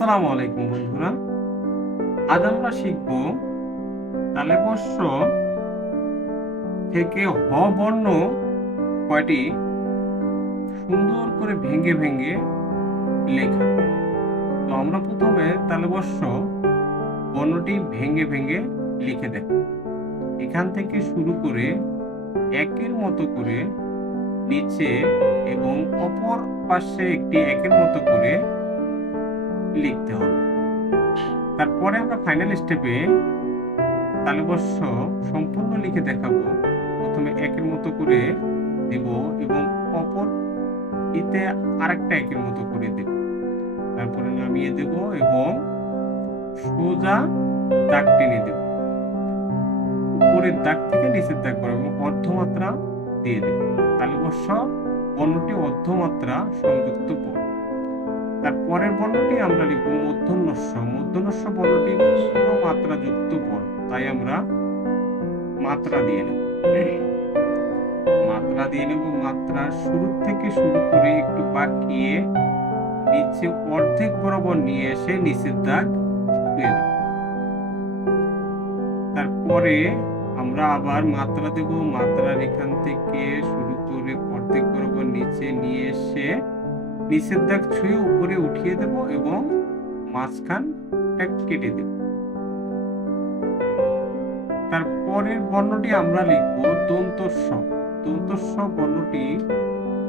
আসসালামু আলাইকুম বন্ধুরা। আজ আমরা শিখব তালেবস্য থেকে হ বর্ণ কয়টি? সুন্দর করে ভেঙে ভেঙে লেখা। তো আমরা প্রথমে তালেবস্য বর্ণটি ভেঙে ভেঙে লিখে দেব। এখান থেকে শুরু করে একের মতো করে নিচে এবং অপর পাশে একটি একের মতো করে লিখতে হবে। তারপরে আমরা ফাইনাল স্টেপে তালবস্য সম্পূর্ণ লিখে দেখাবো। প্রথমে একের মতো করে দেব এবং অপর ইতে আরেকটা একের মতো করে দেব। তারপরে নামিয়ে দেব এবং সোজা দাগ টেনে দেব। উপরের দাগ থেকে নিচের দাগ করব এবং অর্ধমাত্রা দিয়ে দেব। তালবস্য বর্ণটি অর্ধমাত্রা সংযুক্ত বর্ণ। তার পরের বর্ণটি আমরা লিখব মধ্যন্যস্য। মধ্যন্যস্য বর্ণটি পূর্ণ মাত্রা যুক্ত বর্ণ, তাই আমরা মাত্রা দিয়ে নেব। মাত্রা দিয়ে নেব, মাত্রা শুরু থেকে শুরু করে একটু বাঁকিয়ে নিচে অর্ধেক বরাবর নিয়ে এসে নিচের দাগ তারপরে আমরা আবার মাত্রা দেব, মাত্রার এখান থেকে শুরু করে অর্ধেক বরাবর নিচে নিয়ে এসে নিচের দাগ ছুঁয়ে উপরে উঠিয়ে দেব এবং মাঝখানটা কেটে দেব। তারপরের বর্ণটি আমরা লিখব দন্তস্ব দন্তস্ব বর্ণটি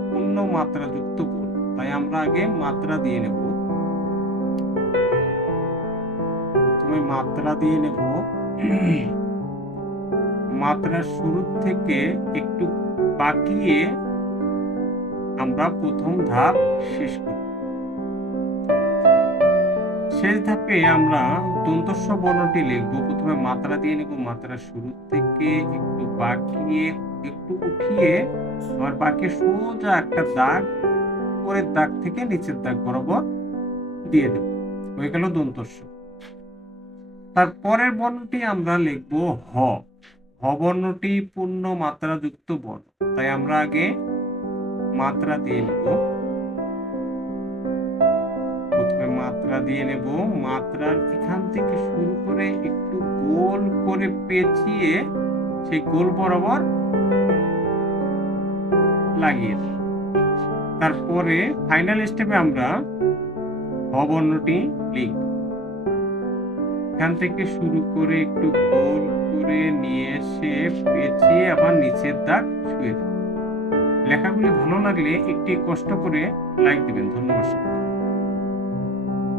পূর্ণ মাত্রা যুক্ত বর্ণ তাই আমরা আগে মাত্রা দিয়ে নেব। প্রথমে মাত্রা দিয়ে নেব। মাত্রার শুরু থেকে একটু বাকিয়ে আমরা প্রথম ধাপ শেষ করব শেষ ধাপে আমরা দন্তস্ব বর্ণটি লিখব। প্রথমে মাত্রা দিয়ে নিব। মাত্রা শুরু থেকে একটু বাকিয়ে একটু উঠিয়ে, আবার বাকি সোজা একটা দাগ উপরের দাগ থেকে নিচের দাগ বরাবর দিয়ে দেব। হয়ে গেল দন্তস্ব। তারপরের বর্ণটি আমরা লিখব হ। হ বর্ণটি পূর্ণ মাত্রা যুক্ত বর্ণ। তাই আমরা আগে মাত্রা দিয়ে নেব। প্রথমে মাত্রা দিয়ে নেব। মাত্রার এখান থেকে শুরু করে একটু গোল করে পেঁচিয়ে সেই গোল বরাবর লাগিয়ে তারপরে ফাইনাল স্টেপে আমরা অবর্ণটি লিখব। এখান থেকে শুরু করে একটু গোল করে নিয়ে এসে পেঁচিয়ে আবার নিচের দাগ ছুঁয়ে দেব। লেখাগুলি ভালো লাগলে একটি কষ্ট করে লাইক দিবেন ধন্যবাদ।